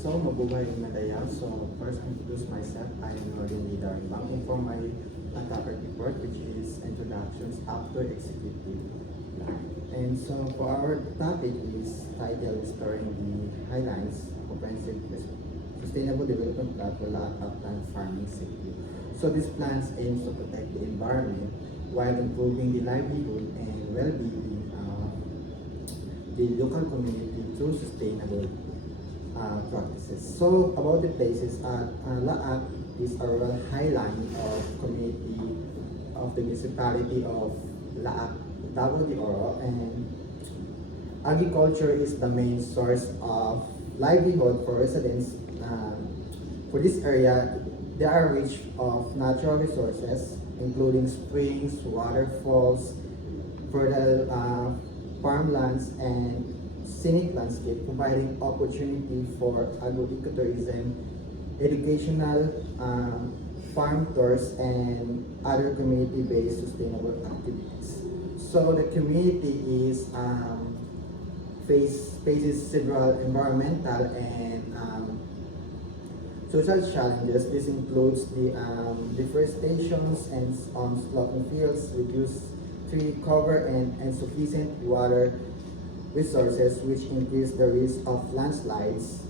So, mabuhay in Madaya. So, first introduce myself. I am Norin Lidar. Banking for my topic report, which is introductions up to executive. And so, for our topic is titled Exploring the Highlights, Comprehensive Sustainable Development Plan for La Upland Farming Sector. So, these plans aims to protect the environment while improving the livelihood and well-being of the local community through sustainable practices. So about the places, Laak is a rural highline of community of the municipality of Laak, Davao de Oro, and agriculture is the main source of livelihood for residents. For this area, they are rich of natural resources, including springs, waterfalls, fertile farmlands, and scenic landscape, providing opportunity for agro-ecotourism, educational farm tours, and other community-based sustainable activities. So the community is faces several environmental and social challenges. This includes the deforestations and on sloping fields, reduced tree cover, and insufficient water resources, which increase the risk of landslides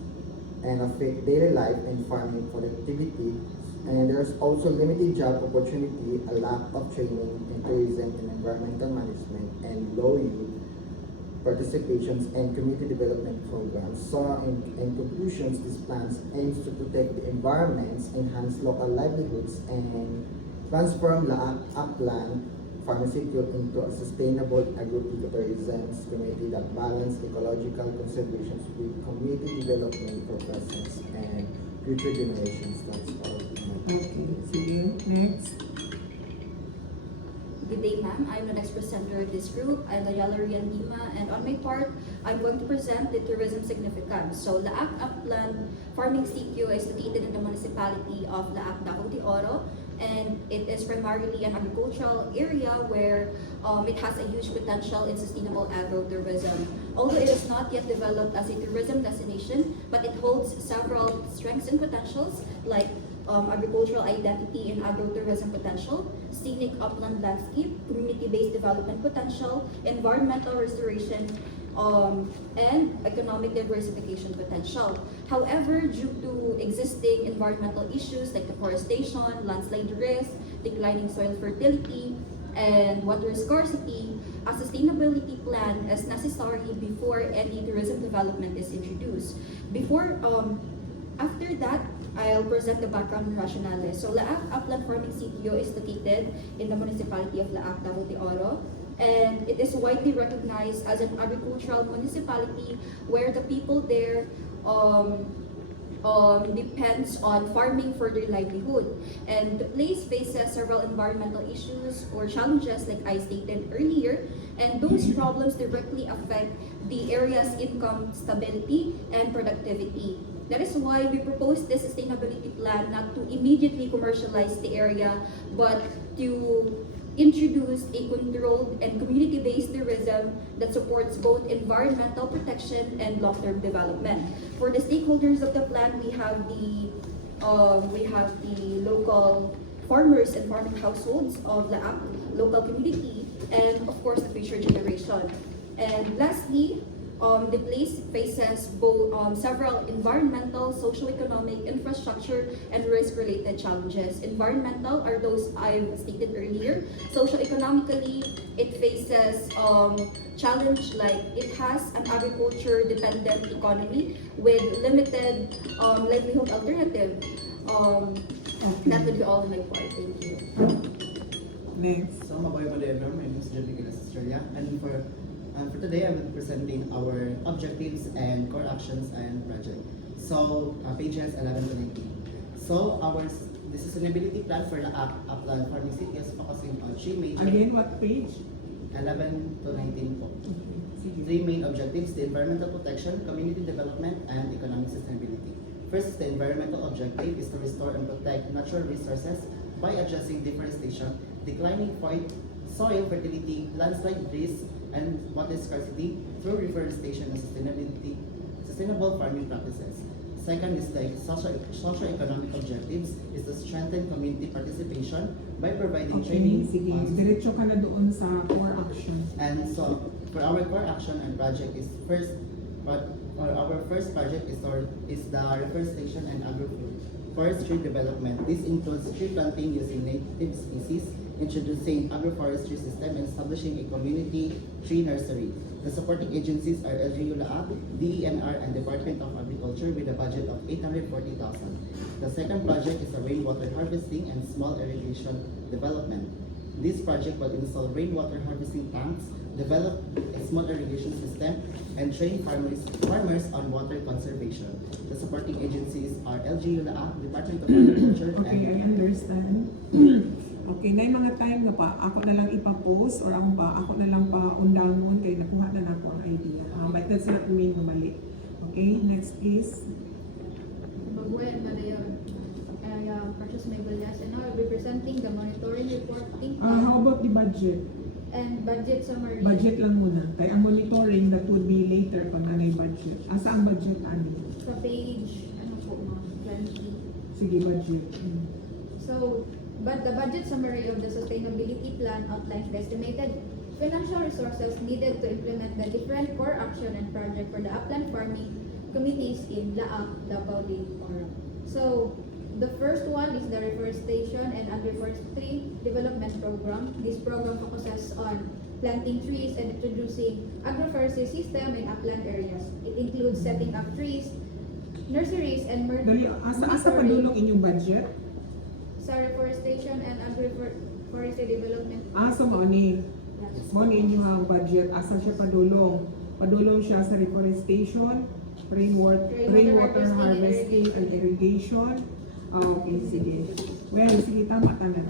and affect daily life and farming productivity. And there's also limited job opportunity, a lack of training in tourism and environmental management, and low youth participations and community development programs. So in conclusions, these plans aims to protect the environments, enhance local livelihoods, and transform the upland pharmaceutical into a sustainable agro-ecotourism community that balance ecological conservation with community development for present and future generations. That's all. Okay, see you. Next. Good day, ma'am. I'm the next presenter of this group. I'm Daniela Rian Lima, and on my part, I'm going to present the tourism significance. So, Laak Upland Farming Sitio is located in the municipality of Laak, Davao de Oro, and it is primarily an agricultural area where it has a huge potential in sustainable agrotourism. Although it is not yet developed as a tourism destination, but it holds several strengths and potentials like agricultural identity and agrotourism potential, scenic upland landscape, community-based development potential, environmental restoration, and economic diversification potential. However, due to existing environmental issues like deforestation, landslide risk, declining soil fertility, and water scarcity, a sustainability plan is necessary before any tourism development is introduced. After that, I'll present the background and rationale. So, Laak Upland Farming Sitio is located in the municipality of Laak, Davao de Oro, and it is widely recognized as an agricultural municipality where the people there depends on farming for their livelihood. And the place faces several environmental issues or challenges like I stated earlier, and those problems directly affect the area's income stability and productivity. That is why we propose this sustainability plan not to immediately commercialize the area, but to introduce a controlled and community-based tourism that supports both environmental protection and long-term development. For the stakeholders of the plan, we have the local farmers and farming households of the local community, and of course the future generation. And lastly, the place faces both several environmental, socio-economic, infrastructure, and risk-related challenges. Environmental are those I've stated earlier. Socio-economically, it faces challenge like it has an agriculture-dependent economy with limited livelihood alternative. That would be all on my part. Thank you. Next. So, mabuhay po everyone. My name is Jeremy Gilas Australia, and for today, I will be presenting our objectives and core actions and project. So, pages 11 to 19. So, the sustainability plan for the Upland Farming City is focusing on three major... Again, what page? 11 to 19 po. Sige. Three main objectives: the environmental protection, community development, and economic sustainability. First, the environmental objective is to restore and protect natural resources by addressing deforestation, declining soil fertility, landslide risk, and water scarcity through reforestation and sustainable farming practices. Second is the socio-economic objectives is to strengthen community participation by providing Okay, training sige. on Diretso ka na doon sa core action. And so, for our core action and project is our first project is the reforestation and agroforestry development. This includes tree planting using native species, introducing agroforestry system, and establishing a community tree nursery. The supporting agencies are LGU Laab, DENR, and Department of Agriculture with a budget of 840,000. The second project is the rainwater harvesting and small irrigation development. This project will install rainwater harvesting tanks, develop a small irrigation system, and train farmers on water conservation. The supporting agencies are LGU Laab, Department of Agriculture, Okay, I and understand. Okay, na yung mga time na pa, ako na lang ipa-post or ako na lang pa-undown kay nakuha na nako ang idea. But that's not mean na mali. Okay, next please. Babuyan Madayon. Precious Megalyas, and now I'll be presenting the monitoring reporting How about the budget? and budget summary. Budget lang muna. Kaya ang monitoring that would be later pag anay budget. Asa ang budget ani? Sa page, ano po ma'am, 20. Sige, budget. So, but the budget summary of the sustainability plan outlines the estimated financial resources needed to implement the different core action and project for the upland farming committees in Laak, Davao Lake, Orab. So, the first one is the Reforestation and Agroforestry Development Program. This program focuses on planting trees and introducing agroforestry system in upland areas. It includes setting up trees, nurseries, and Dali, asa padulong inyong budget? sa reforestation and agroforestry development. So mao ni. Mo ni inyong budget. Asa siya padulong? Padulong siya sa reforestation, rainwater harvesting and irrigation. Okay, sige. Well, sige, tama ka na.